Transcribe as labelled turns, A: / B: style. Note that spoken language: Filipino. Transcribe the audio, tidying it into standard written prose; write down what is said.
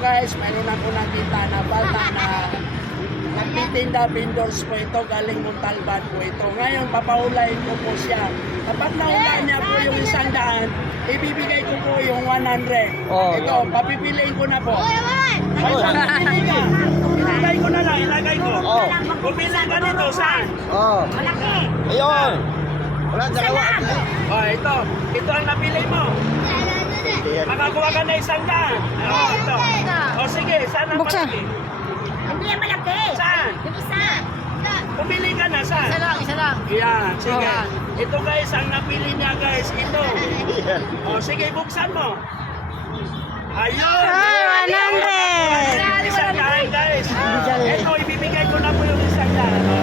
A: guys, mayroon ako nakita na bata na nagtitinda, vendors po ito, galing Montalban po ito. Ngayon, papaulayin ko po siya. Kapag nahulaan niya po yung 100, ibibigay ko po yung 100.
B: Oh,
A: ito, papipiliin ko na po. Ay, saan pipili ka? Ilagay ko na lang, ilagay ko.
B: Oh.
A: Pumili ka nito, saan?
B: Oh.
C: Malaki.
B: Ayun. Wala, dalawa.
A: Oh, ito ang napili mo. Makakuha ka na 100. Oh, ito. Oh, sige, saan ang
D: Buksan.
A: malaki?
C: Hindi yan malaki.
A: Saan?
C: Yung isa.
A: Pumili ka na, saan?
C: Isa lang.
A: Yan, sige. Ito guys, ang napili niya guys, ito. O sige, buksan mo. Ayun!
D: Ah, 100.
A: Isang daan guys. Ito, ibibigay ko na po yung isang daan. O,